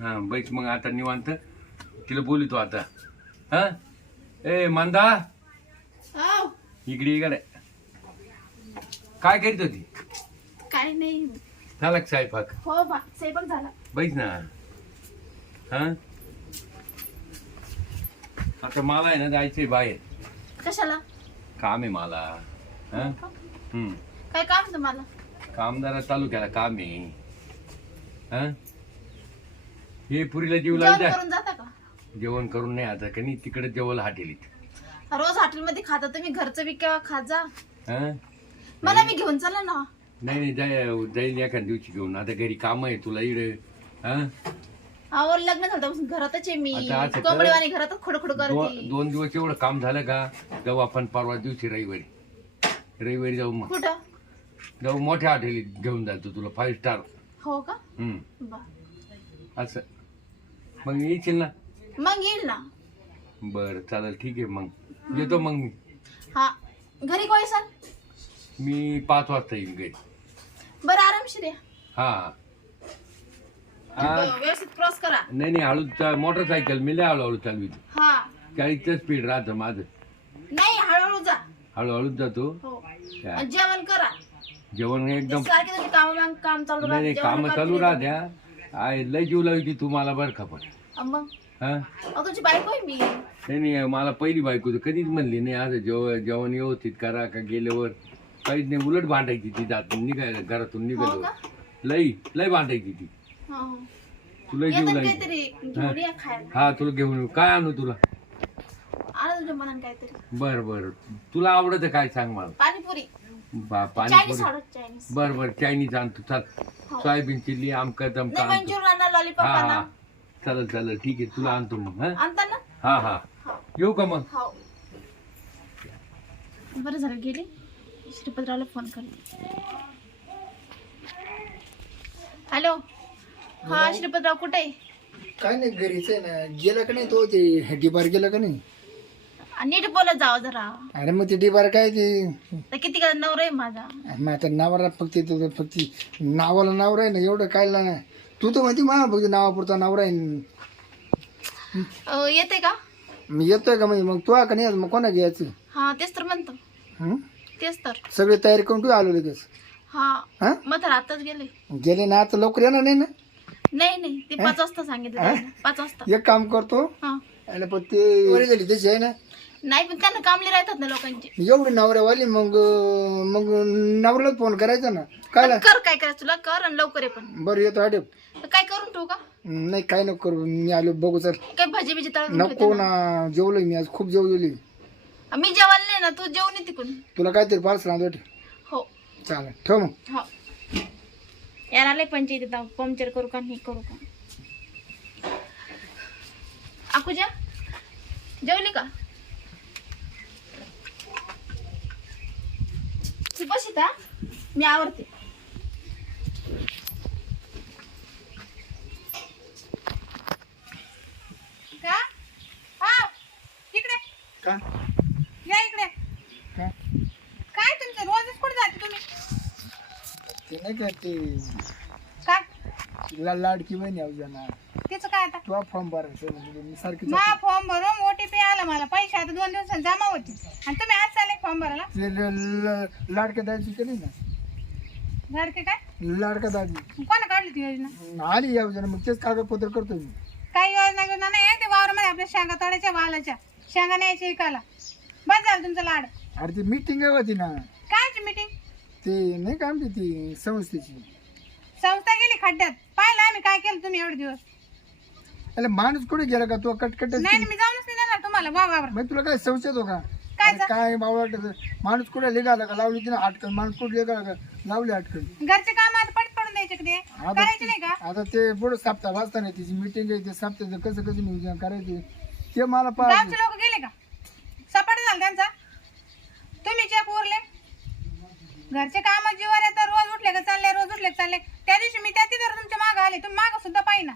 हा बैस मग आता निवांत. तिला बोलितो आता. हा? ए मांदा. आव, इकडे इकडे काय करीत होती? काय नाही. झाला का स्वयंपाक? हो बा स्वयंपाक झाला. बैस ना. हा? आता मला आहे ना जायचंय बाहेर. कशाला? काम आहे मला. हा? हम्म. काय काम तुम्हाला कामदारा तालुक्याला काम आहे. हा? हे पुरीला जीव जेवण करून जाता का? जेवण करून नाही आता का नाही तिकडे जेवण हाटेलीत रोज हॉटेलमध्ये खाता तुम्ही घरचं बी केव्हा खात जा. हा? मला बी घेऊन चला ना. नाही नाही जाय जाईल एखाद्या दिवशी घेऊन. आता घरी काम आहे तुला इकडे. हा? अहो लग्न झालं घरातच आहे मी. आता असं कर. कोंबडीवाणी घरातच खोडखोड दो- करते. दोन दिवस एवढं काम झालं का जाऊ आपण परवा दिवशी रविवारी. रविवारी जाऊ मग. कुठं? जाऊ मोठ्या हॉटेलीत घेऊन जातो तुला फाईव्ह स्टार हो का? हम्म. बा असं. मग येशील ना? मग येईल ना. बरं चालेल ठीक आहे मग. येतो मग मी. हा. घरी कोणी सर? मी पाच वाजता येईन घरी. बरं आरामशीर या. हा. हा व्यवस्थित क्रॉस करा. नाही नाही हळू चा- मोटरसायकल मी लय हळूहळू चालवी हा. चाळीसचं स्पीड राहतं माझं. नाही हळूहळू जा. हळूहळू जातो. हो. काय? आणि जेवण करा. जेवण एकदम सारखे तुमचे काम काम चालू नाही नाही राहते, काम चालू करा. राहत्या. आय लय जीव लावती तू मला बरं का पण. अं मग? हा? अहो तुमची बायको आहे मी. नाही नाही मला पहिली बायको तर कधीच म्हणली नाही. आज जेव जेवण व्यवस्थित करा का गेल्यावर. काहीच नाही उलट भांडायची ती जात निघायला घरातून हो निघालो का? लई लय भांडायची ती. हो, हो. तुला जीव येतात लावायची काहीतरी घेऊन या खायला. हा तुला घेऊन येऊ. काय आणू तुला? आणा तुमच्या मनात काहीतरी. बर बर. तुला आवडत काय सांग मला? पाणीपुरी. बा चायनीज बर बर. चायनीज आणतो. चाल. हो. सोयाबीन चिल्ली आमका दमका नाही आणतो. आणा लॉलीपॉप हा हा. चालेल चालेल ठीक आहे तुला आणतो मग हा? आणता ना? हा हा. हो. येऊ का मग? हो. बरं झालं गेली. श्रीपतरावला फोन करते हॅलो हा श्रीपतराव कुठे आहे? काय नाही घरीच आहे ना. गेला का नाही तो ते डिबार गेला का नाही? नीट बोलत जावं जरा. अरे मग ते डिबार काय ते? तर किती का नवरा आहे माझा? मग आता नावाला फक्त तो फक्त नावाला नावर आहे ना एवढं काय ना तू तर म्हणते मा फक्त नावापुरता नावर आहे. अ, येते का? मी येतोय का म्हणजे? मग तू का नाही? मग कोणा घ्यायचं? हा तेच तर म्हणतो. हं? तेच तर. सगळी तयारी करून तू आलो लगेच. हा हा? मग तर आताच गेले. गेले ना आता लवकर येणार नाही ना? नाही नाही ते पाच वाजता सांगितलं त्यांनी. पाच वाजता. एक काम करतो. हा. आणि पण ते वरी झाली तशी आहे ना? नाही पण त्यांना कामले राहतात ना लोकांचे. एवढी नवऱ्यावाली मग मग नवऱ्याला फोन करायचा ना? काय पण कर काय करायचं तुला? कर आणि लवकर ये पण. बरं येतो तर काय करून ठेवू का? नाही काय नको करू. मी आलो बघू चल. काय भाजी बिजी तळून नको ठेवते ना. जेवलोय मी आज. खूप जेवली मी जेवायला नाही ना तू जेवण ये तिकडून. तुला काहीतरी पार्सल आणतो हो. चालेल ठेव मग. हो. यार आले पंचायतीत आहो. पंक्चर करू का नाही करू का? अकुजा जेवली का? तू बस इथं, हा. मी आवडते का? हा इकडे. का? या इकडे. का? काय तुमचं? रोजच कुठे जाते तुम्ही? ते नाही का ते काय? ला लाडकी बहिणी आऊ जाणार तिचं काय आता? तुला फॉर्म भरायचं म्हणजे मी सारखी मा फॉर्म भरून ओटीपी आला मला. पैसे आता दोन दिवसांनी जमा होते आणि तुम्ही आज चालले फॉर्म भरायला? ते ल- ल- लाडक्या दाजी केली ना? घर के काय? लाडका दाजी. कोणा काढली ती योजना? आली या योजना. मग तेच कागदपत्र करतो मी. काही योजना योजना नाही ते वावरामध्ये. आपल्या शेंगा तळायच्या वालाच्या. शेंगा न्यायच्या इकाला बस झालं तुमचं लाड. अरे ती मीटिंग होती ना. कायची मीटिंग ते नाही का आमची ती संस्थेची? संस्था गेली खड्ड्यात. पाहिलं आम्ही काय केलं तुम्ही एवढे दिवस. अरे माणूस कुठे गेला का? तू कटकट नाही नाही, मी जाऊनच नाही देणार तुम्हाला. वा वावर मग तुला काय संशय हो का? काय अरे काय बावळा वाटत माणूस कुठे निघाला का? लावली तिने अटकन माणूस कुठे निघाला का? लावली अटकन घरचे काम आता पट पडून द्यायचे कधी आता करायचे नाही का? आता ते पुढे साप्ताह वाचताना तिची मिटिंग आहे ते साप्ताह कसं कसं नियोजन करायचे. ते मला गावचे पाहिजे लोक गेले का? सपाट झालं त्यांचा? तुम्ही चेक उरले घरचे काम जीवर येतात रोज उठले का चालले? रोज उठले का चालले? त्या दिवशी मी त्या तिथं तुमच्या मागं आले. तुम्ही मागं सुद्धा पाहिना.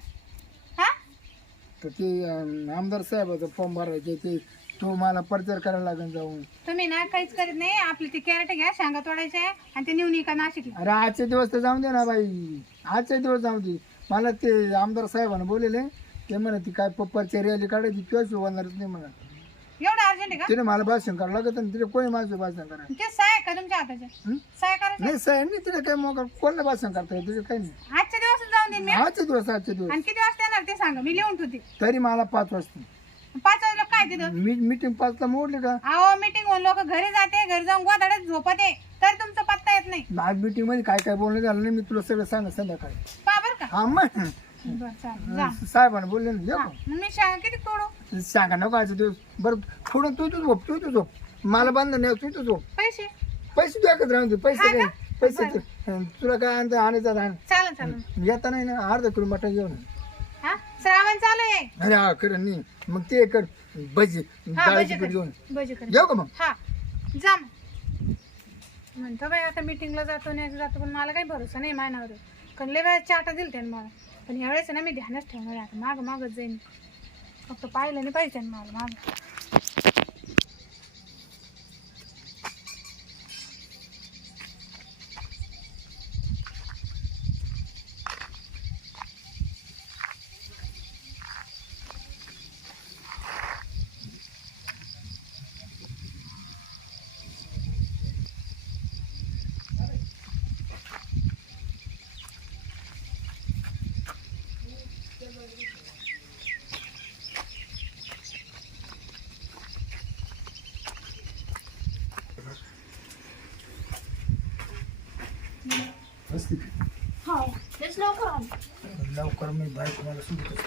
तर ते अं, आमदार साहेबाचा फॉर्म भरायचे ते तो मला प्रचार करायला लागेल जाऊन. तुम्ही ना काहीच करीत नाही आपले ते कॅरेट घ्या शेंगा तोडायचे आणि ते नेऊन का नाशिकला. अरे आजचे दिवस तर जाऊ दे ना बाई. आजचे दिवस जाऊ दे. मला ते आमदार साहेबांना बोलले ते म्हणे ती काय पप्पाची रॅली काढायची किंवा शिवणारच नाही म्हणा अर्जंट आहे का? तिने मला भाषण करावं लागत आणि तिथे कोणी माझं भाषण करा ते साय आहे का तुमच्या हाताचे? साय करायचं नाही साहेब नाही तिथे काही मोका कोणाला भाषण करता येत तिथे काही नाही. आजच्या दिवस जाऊन देईन मी आजचे दिवस आजचे दिवस. आणि किती वाजता येणार ते सांगा मी लिहून ठेवते. तरी मला पाच वाजता. पाच वाजता काय तिथं? मी मीटिंग पाचला मोडली का? अहो मीटिंग होऊन लोक घरी जाते घरी जाऊन गोदाड्यात झोपते तर तुमचा पत्ता येत नाही. आज मीटिंगमध्ये काय काय बोलणं झालं नाही मी तुला सगळं सांग संध्याकाळी. बर का? हा मग. बरं चालेल जा. साहेबांना बोलले ना हा, येऊ मग मी शाळा किती तोडू? सांगा नको दिवस. बरं थोडं तू तू झोप तू तू झोप. मला बांध नाही तू तू झोप. पैसे? पैसे तू राहून दे पैसे हा काय का? पैसे तू- तुला काय आणतं आणायचं आण. चालेल चालेल. येता नाही ना अर्धा किलो मटण घेऊन हा? श्रावण चालू आहे. अरे हा कर नाही. मग ते कर भजी हा डाळीची पीठ घेऊन. बजे कर. येऊ का मग? हा. जा मग. म्हणतो बाई आता मीटिंगला जातो नाही जातो पण मला काही भरोसा नाही मानावर. कारण लय वेळा चाटा दिल त्याने मला. पण यावेळेस ना मी ध्यानच ठेवणार आहे. आता माग मागच जाईन. फक्त पाहिलं नाही पाहिजे त्याने मला माग. लवकर मी बायको मला सुटत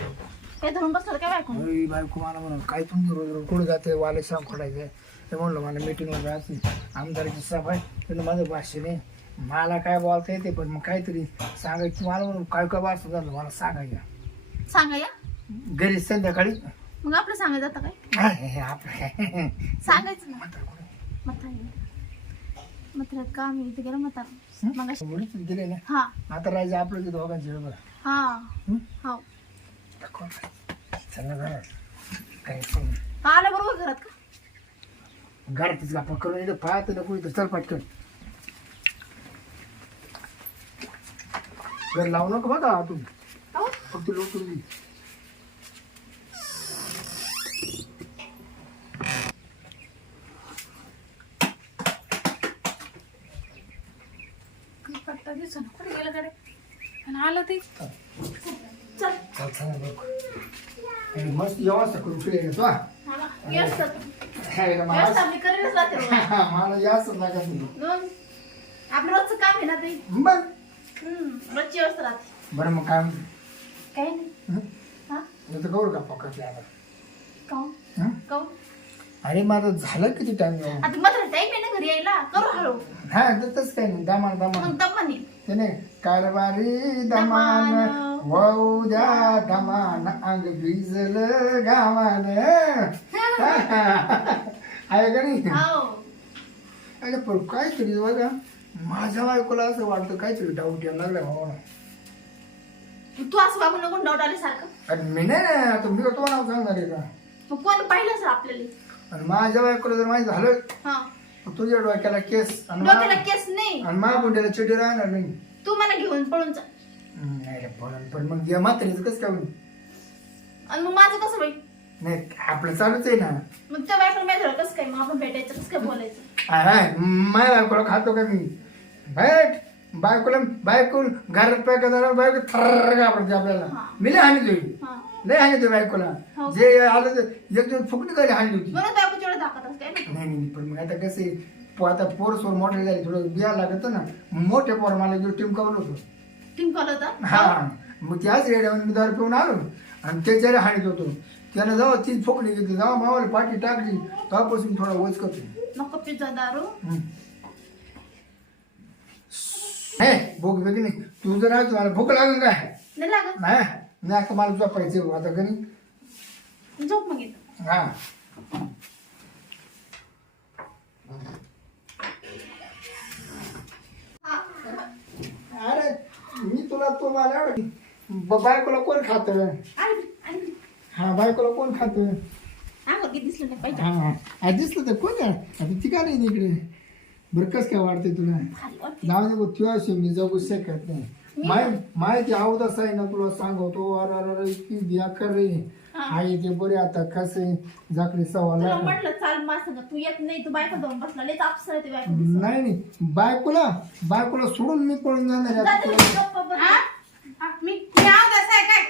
काय धरून बसलं काय बायको? बायको मला म्हणून. काय तुम्ही रोज रोज कुठे जाते? वाले सांग खोडायचं ते म्हणलं मला मीटिंगला जायचं आमदाराची सभा आहे. तिथं माझं भाष्य नाही. मला काय बोलता येते पण मग काहीतरी सांगायचं. मला म्हणून काय काय वाचत झालं मला सांगायचं. सांगा या घरी संध्याकाळी? मग आपलं सांगायचं आता काय? आहे, हे आपलं सांगायचं ना. म्हाताऱ्यात काम इथे गेलं म्हातारा मग मुलीच दिले ना हा. आता राहायचं आपलं ते दोघांची बरोबर हा. हं? हो. चला घरात काय पण आलं बरोबर घरात का? घरातच गप्पा करून इथं पाहत नको इथं. चल पटकन. घर लावू नको बघा आतून हो? फक्त लोटून दे. काही पत्ता दिसो ना कुठे गेलं कडे आणि आलं ते. चल चल चल बघ. आणि मस्त व्यवस्था करून फिरायला तो हा. मला व्यवस्था हाय ना, मला व्यवस्था आपली. मला दोन. रोजचं काम आहे ना ते. बरं. हम्म, रोजची व्यवस्था राहते. बरं मग काय? म्हणते? काही नाही. हं? हा? गप्पा करते आता. काऊन? हं? काऊन? अरे माझं झालं किती टाइम आता मात्र टाईम आहे ना घरी यायला. करू हळू. हा तर तसं काही नाही. दामान दामान. मग दमाने त्याने कारभारी दमान वाऊ द्या दमान. अंग भिजल गावान. आहे का नाही? हो. अरे पण काहीतरी बघा माझ्या बायकोला असं वाटतं काहीतरी डाऊट यायला लागला भावाला. तू असं वागून नको डाऊट आल्यासारखं. अरे मी नाही ना आता मी तो नाव सांगणार आहे का? मग कोण पाहिलं असेल आपल्याला? आणि माझ्या बायकोला जर माहिती झालं हा. तर तुझ्या डोक्याला केस आणि मा- डोक्याला केस नाही. आणि महापुंड्याला चिठी राहणार नाही. तू मला घेऊन पळून जा. हं, नाही रे पण पण मग या म्हातारीचं कसं काय होईल? आणि मग माझं कसं होईल? नाही आपलं चालूच आहे ना. मग त्या बायकोला माहिती झालं कसं काय? मग आपण भेटायचं कसं काय बोलायचं? अरे माझ्या बायकोला खातो का मी? भेट. बायकोला बायकून घरात पॅक झाला बायको थर्र घाबरते आपल्याला. मी लय हानी होईल हा. लय हानी होती बायकोला. हो. जे आलं तर एक दोन फुकणी कधी हानी होती. म्हणून बायको तेवढं दाखवत असते. ना नाही नाही पण मग आता कसं आहे, पो- आता पोर सोर मोठे झाले थोडं बिया लागत ना मोठे पोर मला जो टिमकावलं होतं. टिंकल होता? हा. मग त्याच रेड्यावर मी दारू पिऊन आलो आणि त्याच्याला हाणीत होतो. त्यानं जेव्हा तीच फोकणी घेतली जेव्हा मावाला पाठी टाकली तेव्हापासून थोडा वच करतो नको पिझ्झा दारू. हे भूक नाही. तू जर आज मला भूक लागेल काय? नाही लागत. नाही नाही आता मला झोपायचं आता का नाही झोप मग येतो हा. अरे मी तुला तो मला एवढं- ब- बायकोला कोण खात? आणि आणि हा बायकोला कोण खात? अंगावर किती दिसलं नाही पाहिजे. हा. आ, दिसलं तर कोण आहे? आता ती का नाही इकडे? बरं कस काय वाटते तुला. नाव नको तुझ्या मी जगू शकत नाही माय माहिती अवदास आहे ना तुला सांगतो अरे अरे अरे इतकी बेकार रे आहे ते बरे आता कसे जाकडी तुला लाख म्हटलं चाल मा संग तू येत नाही तू बायका जाऊन बसला लयच अफसर आहे ते बायका नाही नाही बायकोला बायकोला सोडून मी पळून जाणार आहे आता तुला. गप्प बस. हा? हा, मी मी आव दसा आहे काय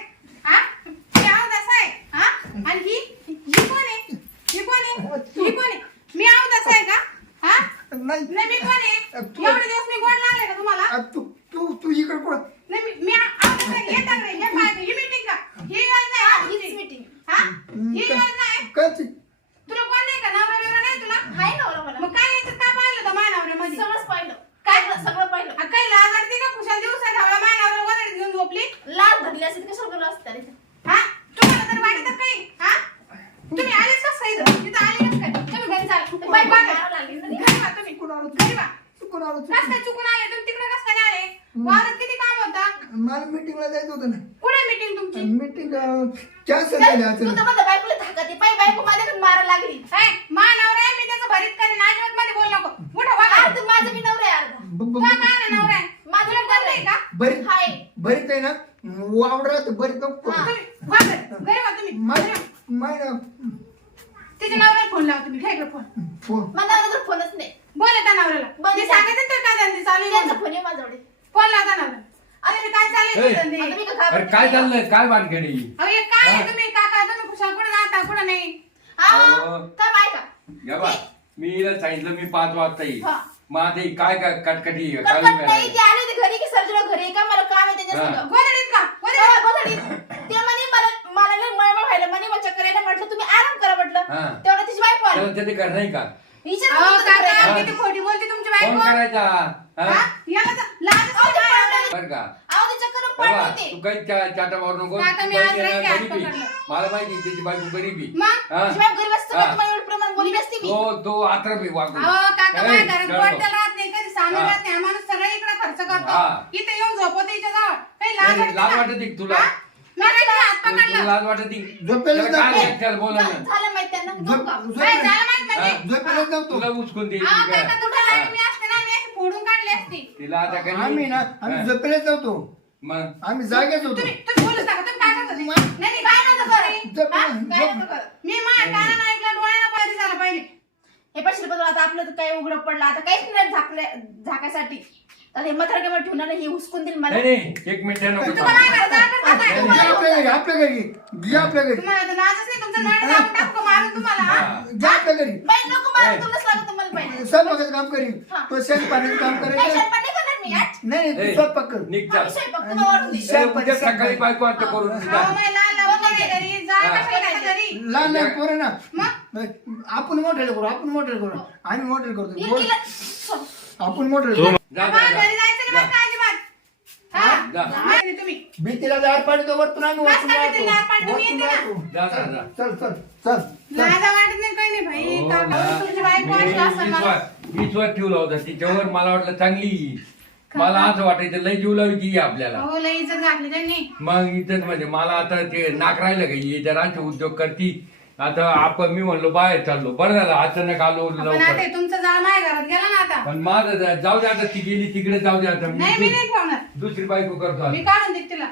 हा मी आव दसा आहे हा आणि ही ही कोण आहे ही कोण आहे ही कोण आहे मी आव दसा आहे का हा नाही. नाही मी कोण आहे? तू- एवढे दिवस मी गोड लागले का तुम्हाला? आ, तू तू तू इकडे कोण नाही मी मी आहे हे हे पाय ही मीटिंग का? ही गरज नाही हा, हा, हीच meeting. हा? ही तुला कोण नाही का? नवरा बिवरा नाही तुला? नवरा मला. मग काय याच्यात काय पाहिलं नवऱ्यामध्ये सगळंच पाहिलं. काय? सगळं- सगळं पाहिलं. आ, काही लाज वाटते का? खुशाल दिवसा नवऱ्याला वदडीत घेऊन झोपली? लाल भरली असेल कशाला गेलो असतं हा? तुम्हाला तर वाटत काही? हा? तुम्ही आलेच कसं काय इथं? इथं आले कसं काय तुम्ही घरी चाला. बाई बघा मारायला लागली ना ती. घरी वा तुम्ही घरी वा चुकून आलो कसं चुकून. काय चुकून आले तुम्ही तिकडे कसं काय आले वावरात किती काम होतं? मला मीटिंगला जायचं होतं ना. कुठे मीटिंग तुमची? मीटिंग कॅन्सल झाली तू अचानक तर माझ्या बायकोला धाका दे. पाय बायको माझ्याकडे मारायला लागली. काय मा नवरा आहे मी त्याचं भरीत करेन. अजिबात मध्ये बोल नको. उठा वा अर्ध माझं मी नवरा आहे अर्धा. ब- ब- का ब- काय ना नवरा आहे? माझं करता आहे. का? बरी हाय. बरीच आहे ना? वावडरात बरीच हा. तुम्ही वा घरी. घरी वा तुम्ही घरी वा. माय तिच्या नवऱ्याला फोन लावा तुम्ही घ्या इकडे फोन फोन माझा नवरा फोनच नाही बोला त्या नवऱ्याला बंद मी करा. सांगितलं तर काय धंदे चालू आहे त्यांचा म्हणून. फोन आहे माझ्याकडे फोन लावता नवरा अरे काय चालू ए. आहे धंदे आता मी का अरे काय. चाललंय काय अहो हे काय आहे हा. तुम्ही काका तुम्ही खुशाल कुठे जाता कुठे नाही अहो. तर बाय का या बा मी हिला सांगितलं मी पाच वाजता येईल हा. मग आता ही काय काय कटकटी आहे, काय कटकट नाही करायचं? ते आले ते घरी की सर्जरा घरी का मला काम आहे हा. का. ते म्हणे मला मला लय मळमळ व्हायला म्हणे मग चक्कर यायला म्हटलं तुम्ही आराम करा हा. म्हटलं तेवढं तिची बायको आली त्याला त्याचे घर नाही का विचार अहो करून तुझं काका घरी. किती खोटी बोलते तुमची फोन बायको करायचा हा? हा? याला तर लाजच अहो, ते नाही पळून राहिली. बरं का ते बाबा पडले होते तू काही चा- चाटा मारू नको काका, मी बाई आज आहे ना, रात्री हात गरीब आहे. पकडलं. मला माहिती त्याची बायको गरीबी मग हा? शिवाय घरी बसतो हा. का तुम्हाला एवढं प्रमाण बोलली असती मी तो तो आत्रपी वागू अहो काका ए, माझ्या घरात डळतो. पोट राहत नाही कधी सामान हा. राहत नाही हा माणूस सगळं इकडे खर्च करतो हा. इथे येऊन झोपवतो हिच्या जवळ काही लाज नाही, वाटते लाज का? वाटते का तुला? हा? रात्री हात तुला पकडला लाज वाटत झोपेला जातो. त्याला झालं माहीत त्यांना? झोप- काय झोपेला झालं माहीत म्हणजे झोपेला जातो तुला उचकून अहो? काका तुला हा. मी असते ना मी अशी फोडून काढली असती तिला आता काही आम्ही ना आम्ही हा. झोपेला जातो मग? आम्ही जागेच होतो. तुम्ही तुम्ही बोलू नका तुम्ही काय करत होते? नाही नाही काय नव्हतं करत. झोप- हा? काय झोप- नको करू. मी माझ्या कानानं ऐकलं डोळ्यानं पाहिजे झालं हे बघ आता आपलं तर काही उघडं पडलं आता काहीच नाही झाकायसाठी. तर हे मथार केव्हा ठेवणार नाही, हे हुसकून देईल मला. नाही नाही एक मिनिट नको तुम्हाला काय करायचं? आपण काय घे तुम्हाला आपल्या घरी आपल्या घरी. घे आपल्या घरी. तुम्हाला तर लाजच नाही तुमचं नळ जाऊन टाकू का मारून तुम्हाला हा? हा. घे आपल्या घरी. बाई नको मला तुलाच लागत मला पाहिजे. स्वयंपाकाचं काम करीन. हा. तो शेण पाण्याचं काम नाही नाही नाही ए, तू स्वयंपाक कर निघ जा. आम्ही स्वयंपाक तुम्हाला वाढून दे शे- ए, उद्या सकाळी बायको आता करून अहो, जा. महिला लवकर आहे घरी जा हा. कशाला येतं घरी लहान लहान पोरं ना आपण मोठे करू आपण मोठे करू आम्ही मोठे करतो बोल. आपण मोठे जा, बाबा, जा, जा. घरी जायचं नाही बरं का अजिबात हा? जा. माहिती नाही तुम्ही भीतीला दार पाणी तो वरतून आम्ही बस वरतून का राहतो. भीतीला दार पाणी तुम्ही वरतून येते ना? राहतो. जा, जा, जा. चल चल चल चल लाजा वाटत नाही काही नाही भाई हो काका, ना. तुमची बायको मी अशी असं ना. विश्वास विश्वास ठेवला होता तिच्यावर मला वाटलं चांगली येईल. मला असं वाटायचं लय जीव लावायची ही आपल्याला. हो लई इज्जत घातली त्यांनी. मग इथं म्हणजे मला आता ते नाक राहिलं का? ही जराचे उद्योग करती. आता आपण मी म्हणलो बाहेर चाललो. बरं झालं अचानक आलो पण आता लवकर हे तुमचं जाळ माझ्या घरात गेला ना आता. पण माझं जा- जाऊ दे आता ती गेली तिकडे जाऊ दे आता. नाही मी मी नाही ठेवणार दुसरी बायको करतो आता. मी काढून देते तिला.